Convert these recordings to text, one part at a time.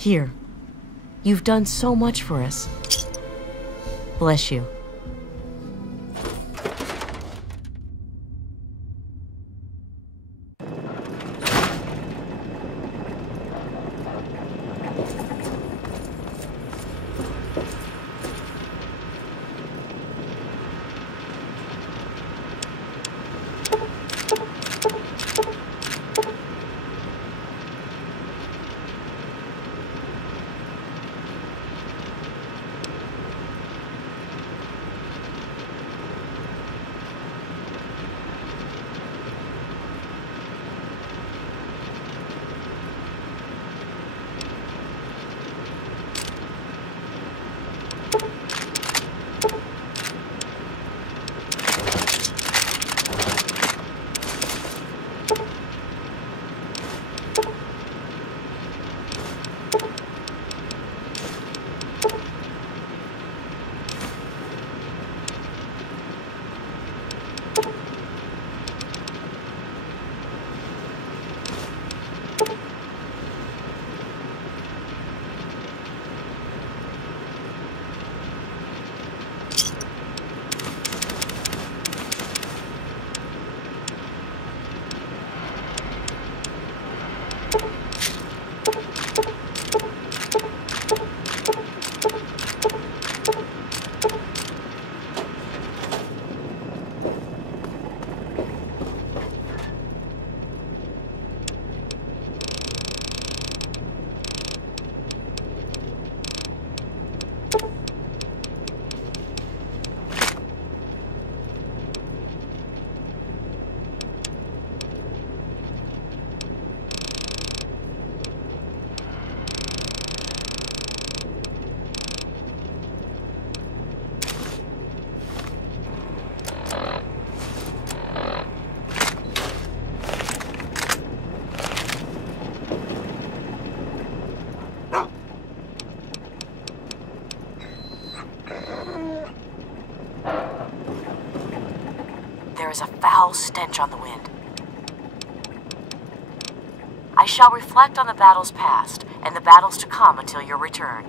Here. You've done so much for us. Bless you. There is a foul stench on the wind. I shall reflect on the battles past, and the battles to come until your return.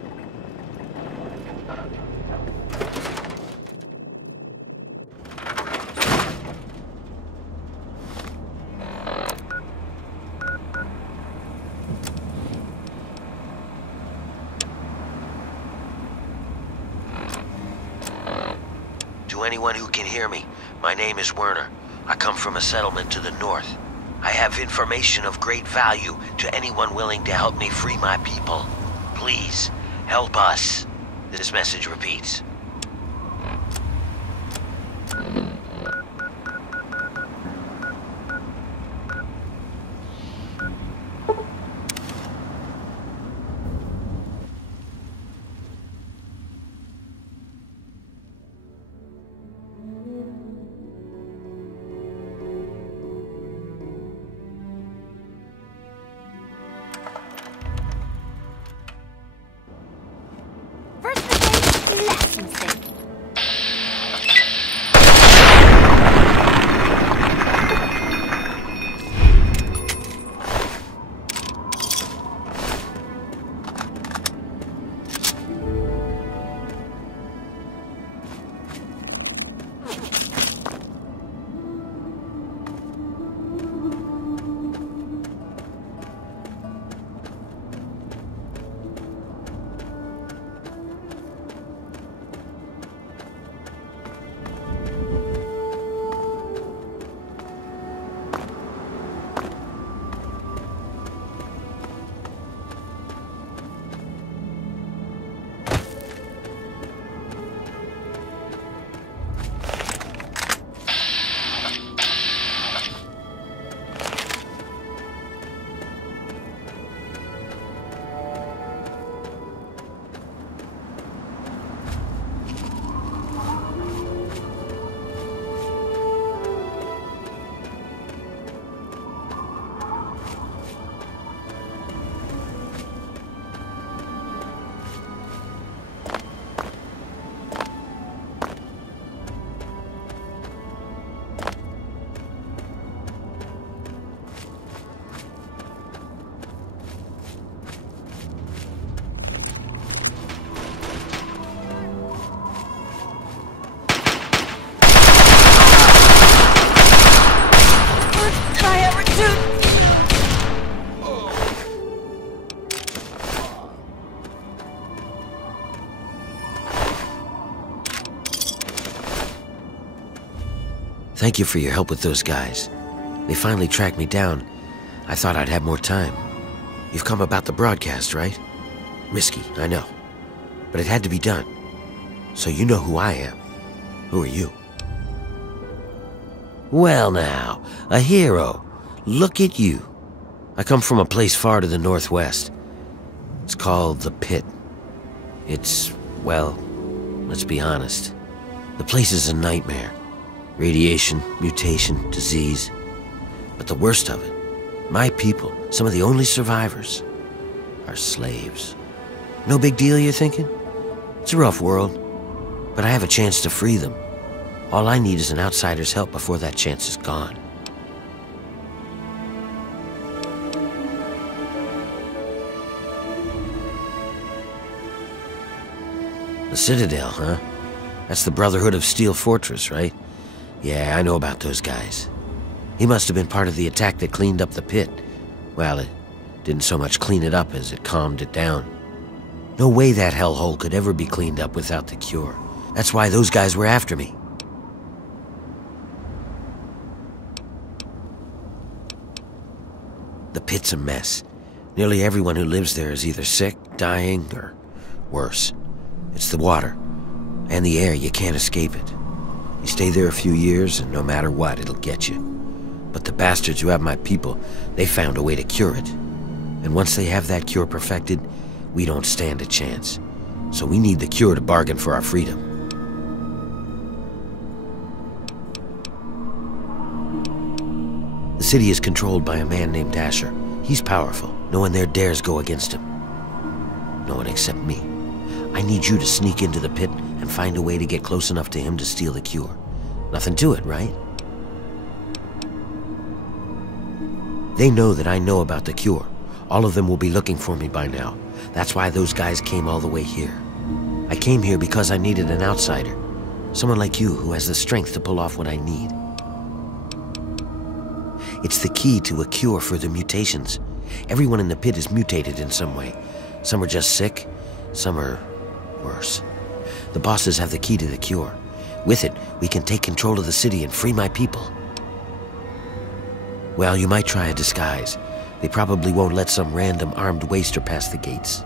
To anyone who can hear me, my name is Werner. I come from a settlement to the north. I have information of great value to anyone willing to help me free my people. Please, help us. This message repeats. Thank you for your help with those guys. They finally tracked me down. I thought I'd have more time. You've come about the broadcast, right? Risky, I know. But it had to be done. So you know who I am. Who are you? Well now, a hero. Look at you. I come from a place far to the northwest. It's called the Pitt. It's, well, let's be honest. The place is a nightmare. Radiation, mutation, disease. But the worst of it, my people, some of the only survivors, are slaves. No big deal, you're thinking? It's a rough world, but I have a chance to free them. All I need is an outsider's help before that chance is gone. The Citadel, huh? That's the Brotherhood of Steel Fortress, right? Yeah, I know about those guys. He must have been part of the attack that cleaned up the Pit. Well, it didn't so much clean it up as it calmed it down. No way that hellhole could ever be cleaned up without the cure. That's why those guys were after me. The Pit's a mess. Nearly everyone who lives there is either sick, dying, or worse. It's the water and the air. You can't escape it. You stay there a few years, and no matter what, it'll get you. But the bastards who have my people, they found a way to cure it. And once they have that cure perfected, we don't stand a chance. So we need the cure to bargain for our freedom. The city is controlled by a man named Asher. He's powerful. No one there dares go against him. No one except me. I need you to sneak into the Pit and find a way to get close enough to him to steal the cure. Nothing to it, right? They know that I know about the cure. All of them will be looking for me by now. That's why those guys came all the way here. I came here because I needed an outsider. Someone like you who has the strength to pull off what I need. It's the key to a cure for the mutations. Everyone in the Pit is mutated in some way. Some are just sick, some are worse. The bosses have the key to the cure. With it, we can take control of the city and free my people. Well, you might try a disguise. They probably won't let some random armed waster pass the gates.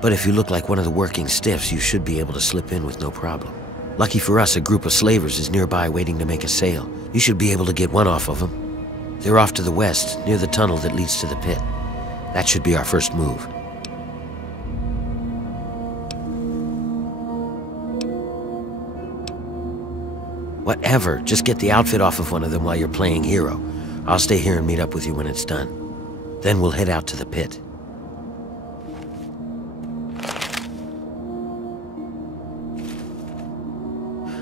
But if you look like one of the working stiffs, you should be able to slip in with no problem. Lucky for us, a group of slavers is nearby waiting to make a sale. You should be able to get one off of them. They're off to the west, near the tunnel that leads to the Pit. That should be our first move. Whatever, just get the outfit off of one of them while you're playing hero. I'll stay here and meet up with you when it's done. Then we'll head out to the Pit.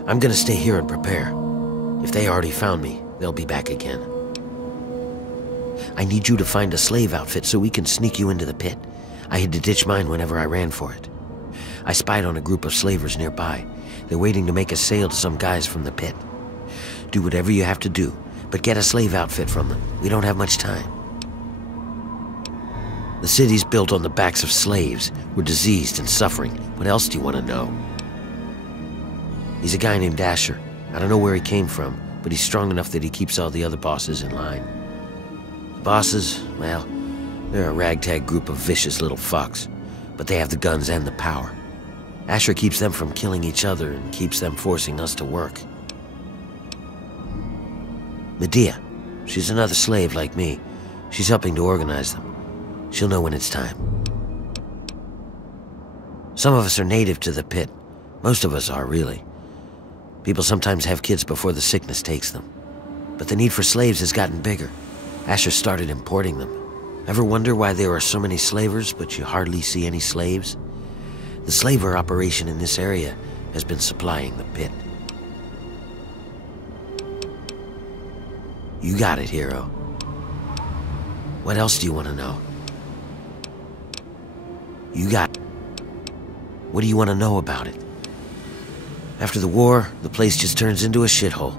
I'm gonna stay here and prepare. If they already found me, they'll be back again. I need you to find a slave outfit so we can sneak you into the Pit. I had to ditch mine whenever I ran for it. I spied on a group of slavers nearby. They're waiting to make a sale to some guys from the Pit. Do whatever you have to do, but get a slave outfit from them. We don't have much time. The city's built on the backs of slaves. We're diseased and suffering. What else do you want to know? He's a guy named Asher. I don't know where he came from, but he's strong enough that he keeps all the other bosses in line. The bosses, well, they're a ragtag group of vicious little fucks, but they have the guns and the power. Asher keeps them from killing each other and keeps them forcing us to work. Medea, she's another slave like me. She's helping to organize them. She'll know when it's time. Some of us are native to the Pit. Most of us are, really. People sometimes have kids before the sickness takes them. But the need for slaves has gotten bigger. Asher started importing them. Ever wonder why there are so many slavers, but you hardly see any slaves? The slaver operation in this area has been supplying the Pit. You got it, hero. What else do you want to know? You got it. What do you want to know about it? After the war, the place just turns into a shithole.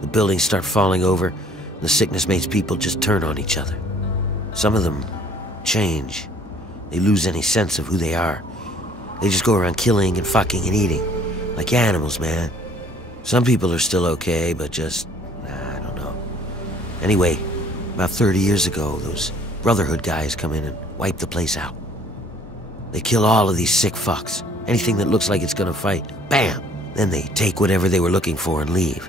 The buildings start falling over. The sickness makes people just turn on each other. Some of them change. They lose any sense of who they are. They just go around killing and fucking and eating. Like animals, man. Some people are still okay, but just, Anyway, about 30 years ago, those Brotherhood guys come in and wipe the place out. They kill all of these sick fucks. Anything that looks like it's gonna fight, bam! Then they take whatever they were looking for and leave.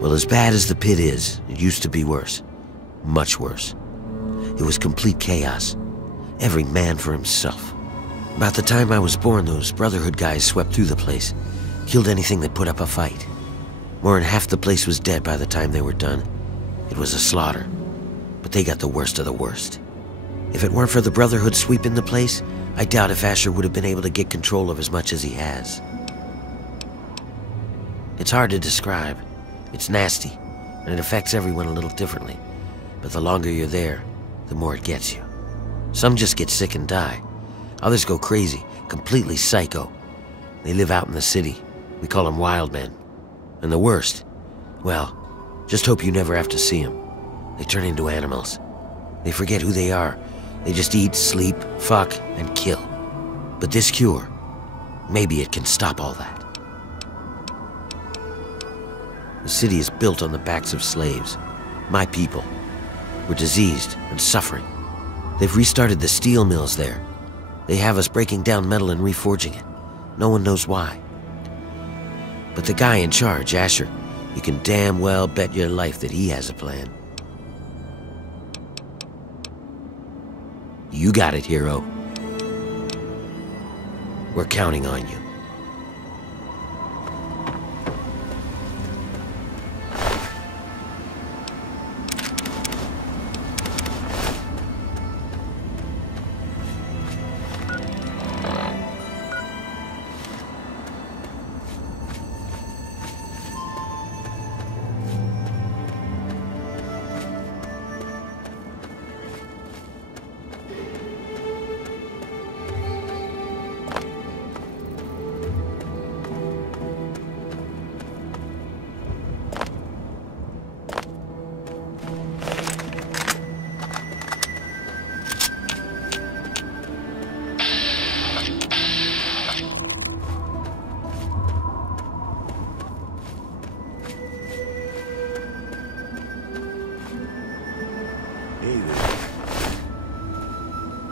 Well, as bad as the Pit is, it used to be worse. Much worse. It was complete chaos. Every man for himself. About the time I was born, those Brotherhood guys swept through the place. Killed anything that put up a fight. More than half the place was dead by the time they were done. It was a slaughter. But they got the worst of the worst. If it weren't for the Brotherhood sweeping the place, I doubt if Asher would have been able to get control of as much as he has. It's hard to describe. It's nasty, and it affects everyone a little differently. But the longer you're there, the more it gets you. Some just get sick and die. Others go crazy, completely psycho. They live out in the city. We call them wild men. And the worst, well, just hope you never have to see them. They turn into animals. They forget who they are. They just eat, sleep, fuck, and kill. But this cure, maybe it can stop all that. The city is built on the backs of slaves. My people. We're diseased and suffering. They've restarted the steel mills there. They have us breaking down metal and reforging it. No one knows why. But the guy in charge, Asher, you can damn well bet your life that he has a plan. You got it, hero. We're counting on you.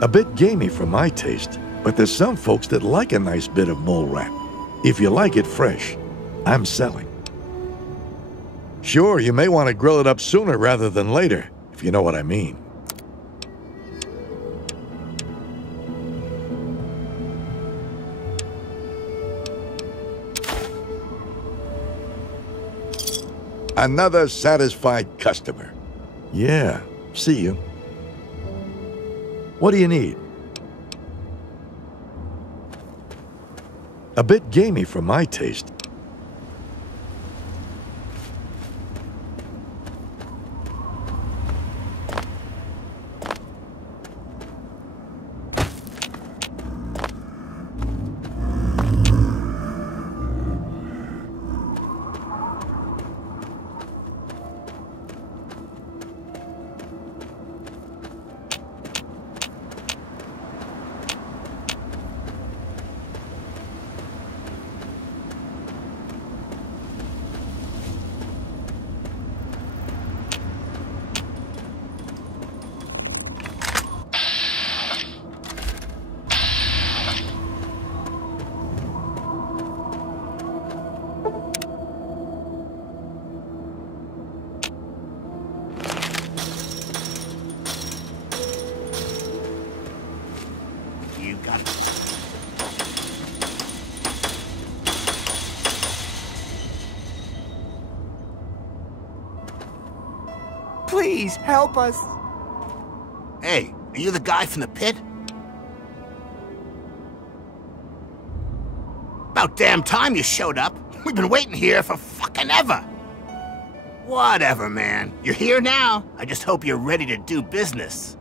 A bit gamey for my taste, but there's some folks that like a nice bit of mole rat. If you like it fresh, I'm selling. Sure, you may want to grill it up sooner rather than later, if you know what I mean. Another satisfied customer. Yeah, see you. What do you need? A bit gamey for my taste. Please, help us. Hey, are you the guy from the Pit? About damn time you showed up. We've been waiting here for fucking ever. Whatever, man. You're here now. I just hope you're ready to do business.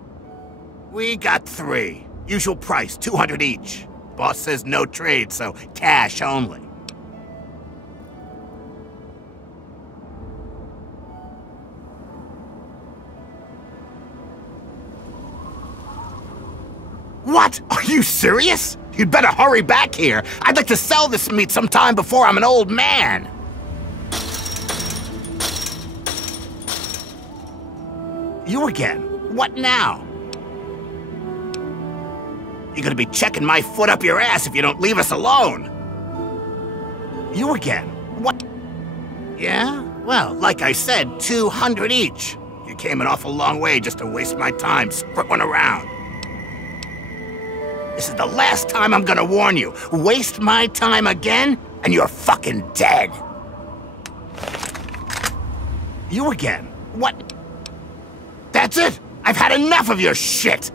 We got 3. Usual price, 200 each. Boss says no trade, so cash only. What? Are you serious? You'd better hurry back here. I'd like to sell this meat sometime before I'm an old man. You again? What now? You're gonna be checking my foot up your ass if you don't leave us alone. You again? What? Yeah? Well, like I said, 200 each. You came an awful long way just to waste my time scribbling around. This is the last time I'm gonna warn you. Waste my time again, and you're fucking dead. You again? What? That's it! I've had enough of your shit!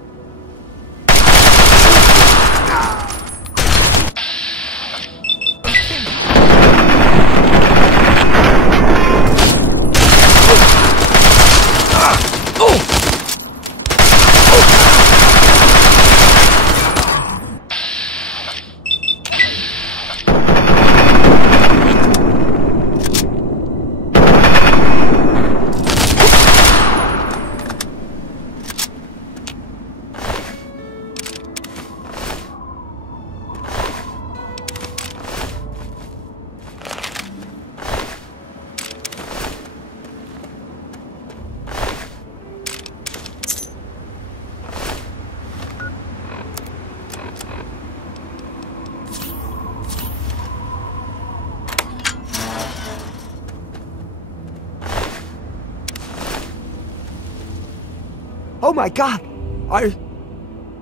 Oh my God!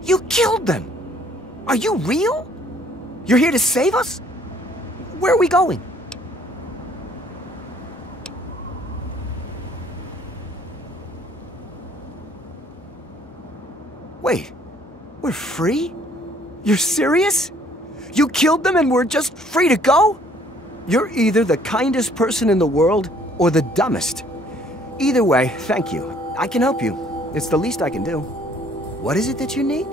You killed them! Are you real? You're here to save us? Where are we going? Wait, we're free? You're serious? You killed them and we're just free to go? You're either the kindest person in the world or the dumbest. Either way, thank you. I can help you. It's the least I can do. What is it that you need?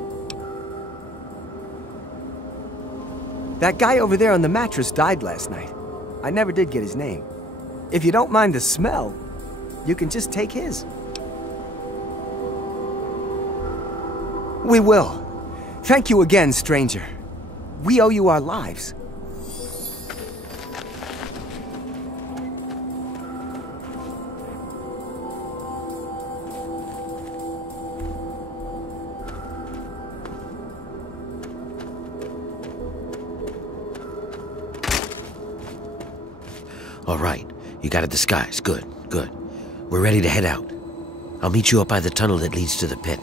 That guy over there on the mattress died last night. I never did get his name. If you don't mind the smell, you can just take his. We will. Thank you again, stranger. We owe you our lives. All right, you got a disguise. Good, good. We're ready to head out. I'll meet you up by the tunnel that leads to the pit.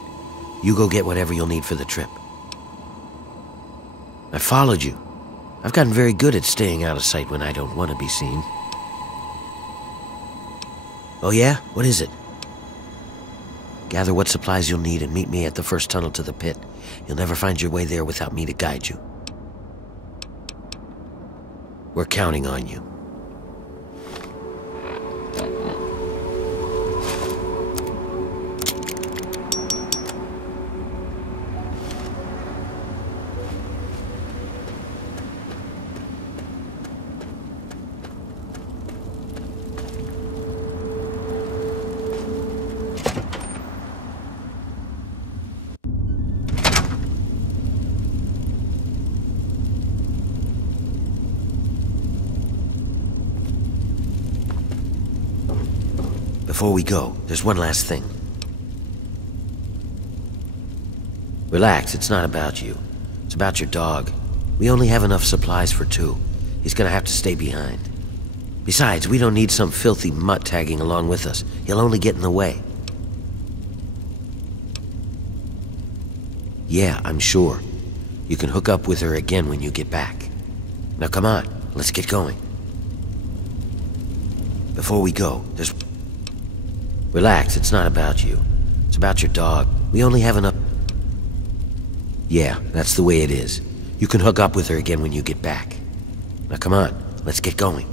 You go get whatever you'll need for the trip. I followed you. I've gotten very good at staying out of sight when I don't want to be seen. Oh yeah? What is it? Gather what supplies you'll need and meet me at the first tunnel to the pit. You'll never find your way there without me to guide you. We're counting on you. Before we go, there's one last thing. Relax, it's not about you. It's about your dog. We only have enough supplies for 2. He's gonna have to stay behind. Besides, we don't need some filthy mutt tagging along with us. He'll only get in the way. Yeah, I'm sure. You can hook up with her again when you get back. Now come on, let's get going. Before we go, there's... Relax, it's not about you. It's about your dog. We only have enough... Yeah, that's the way it is. You can hook up with her again when you get back. Now come on, let's get going.